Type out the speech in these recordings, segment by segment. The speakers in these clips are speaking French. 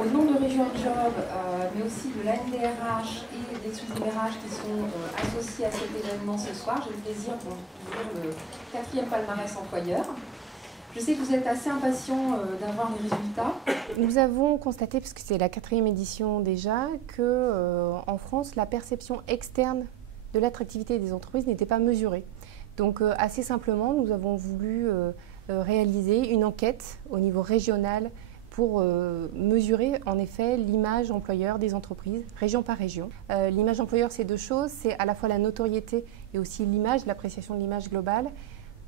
Au nom de Région Job, mais aussi de l'ANDRH et des sous-DRH qui sont associés à cet événement ce soir, j'ai le plaisir d'ouvrir le 4e palmarès employeur. Je sais que vous êtes assez impatient d'avoir les résultats. Nous avons constaté, puisque c'est la 4e édition déjà, qu'en France, la perception externe de l'attractivité des entreprises n'était pas mesurée. Donc assez simplement, nous avons voulu réaliser une enquête au niveau régional pour mesurer en effet l'image employeur des entreprises, région par région. L'image employeur, c'est deux choses, c'est à la fois la notoriété et aussi l'image, l'appréciation de l'image globale.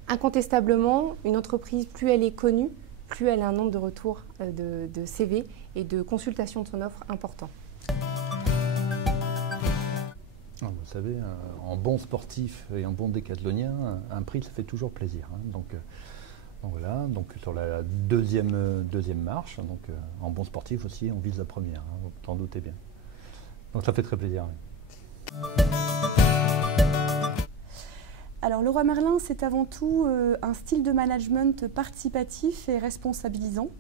Incontestablement, une entreprise, plus elle est connue, plus elle a un nombre de retours de CV et de consultation de son offre important. Vous savez, en bon sportif et en bon décathlonien, un prix, ça fait toujours plaisir. Donc voilà, donc sur la deuxième marche, donc en bon sportif aussi, on vise la première, vous t'en doutez bien. Donc ça fait très plaisir. Oui. Alors Leroy Merlin, c'est avant tout un style de management participatif et responsabilisant,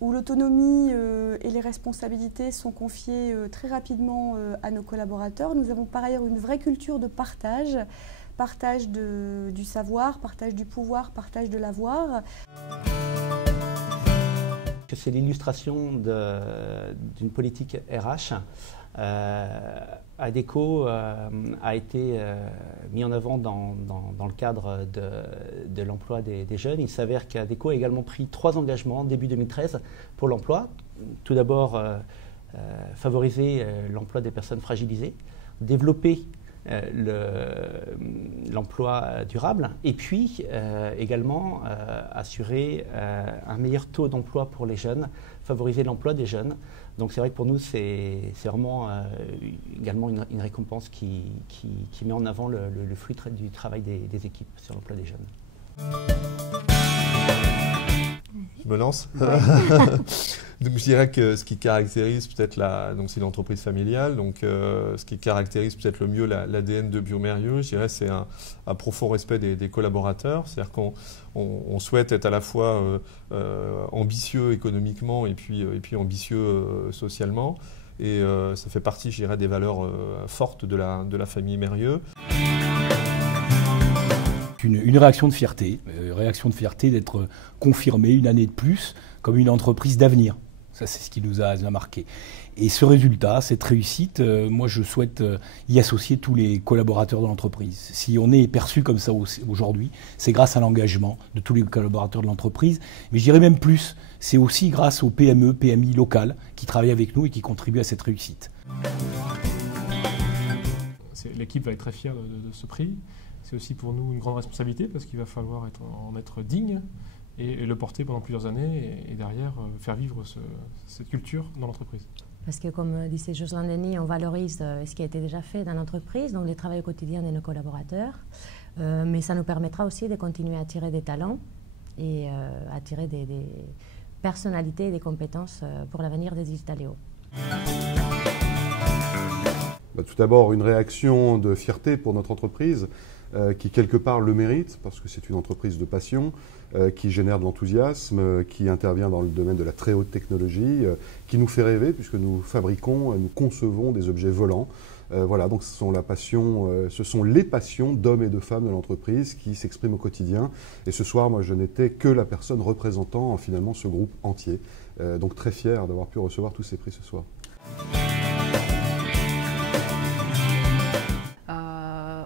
où l'autonomie et les responsabilités sont confiées très rapidement à nos collaborateurs. Nous avons par ailleurs une vraie culture de partage, partage du savoir, partage du pouvoir, partage de l'avoir. C'est l'illustration d'une politique RH. Adecco a été mis en avant dans le cadre de l'emploi des jeunes. Il s'avère qu'Adecco a également pris 3 engagements début 2013 pour l'emploi. Tout d'abord, favoriser l'emploi des personnes fragilisées, développer l'emploi durable et puis également assurer un meilleur taux d'emploi pour les jeunes, favoriser l'emploi des jeunes. Donc c'est vrai que pour nous c'est vraiment également une récompense qui met en avant le fruit du travail des équipes sur l'emploi des jeunes. Je me lance. Donc je dirais que ce qui caractérise peut-être donc c'est une entreprise familiale, donc ce qui caractérise peut-être le mieux l'ADN de bioMérieux, je dirais c'est un profond respect des collaborateurs, c'est-à-dire qu'on souhaite être à la fois ambitieux économiquement et puis ambitieux socialement, et ça fait partie, je dirais, des valeurs fortes de la famille Mérieux. Une réaction de fierté d'être confirmée une année de plus comme une entreprise d'avenir. Ça, c'est ce qui nous a marqué. Et ce résultat, cette réussite, moi, je souhaite y associer tous les collaborateurs de l'entreprise. Si on est perçu comme ça aujourd'hui, c'est grâce à l'engagement de tous les collaborateurs de l'entreprise. Mais je dirais même plus, c'est aussi grâce aux PME, PMI locales qui travaillent avec nous et qui contribuent à cette réussite. L'équipe va être très fière de ce prix. C'est aussi pour nous une grande responsabilité parce qu'il va falloir en être digne et le porter pendant plusieurs années et derrière faire vivre cette culture dans l'entreprise. Parce que comme disait Jocelyne Denis, on valorise ce qui a été déjà fait dans l'entreprise, donc le travail au quotidien de nos collaborateurs, mais ça nous permettra aussi de continuer à attirer des talents et attirer des personnalités et des compétences pour l'avenir des Digitaléo. Tout d'abord, une réaction de fierté pour notre entreprise qui, quelque part, le mérite, parce que c'est une entreprise de passion, qui génère de l'enthousiasme, qui intervient dans le domaine de la très haute technologie, qui nous fait rêver, puisque nous fabriquons, nous concevons des objets volants. Voilà, donc ce sont les passions d'hommes et de femmes de l'entreprise qui s'expriment au quotidien. Et ce soir, moi, je n'étais que la personne représentant finalement ce groupe entier. Donc très fier d'avoir pu recevoir tous ces prix ce soir.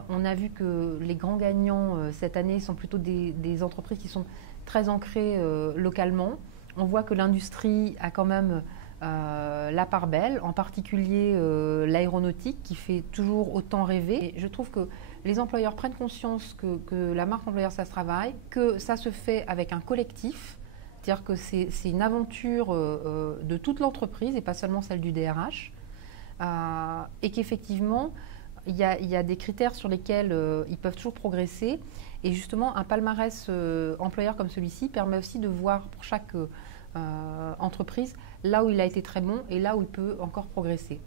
On a vu que les grands gagnants cette année sont plutôt des entreprises qui sont très ancrées localement. On voit que l'industrie a quand même la part belle, en particulier l'aéronautique qui fait toujours autant rêver. Et je trouve que les employeurs prennent conscience que la marque employeur, ça se travaille, que ça se fait avec un collectif, c'est-à-dire que c'est une aventure de toute l'entreprise et pas seulement celle du DRH, et qu'effectivement, il y a des critères sur lesquels ils peuvent toujours progresser. Et justement, un palmarès employeur comme celui-ci permet aussi de voir pour chaque entreprise là où il a été très bon et là où il peut encore progresser.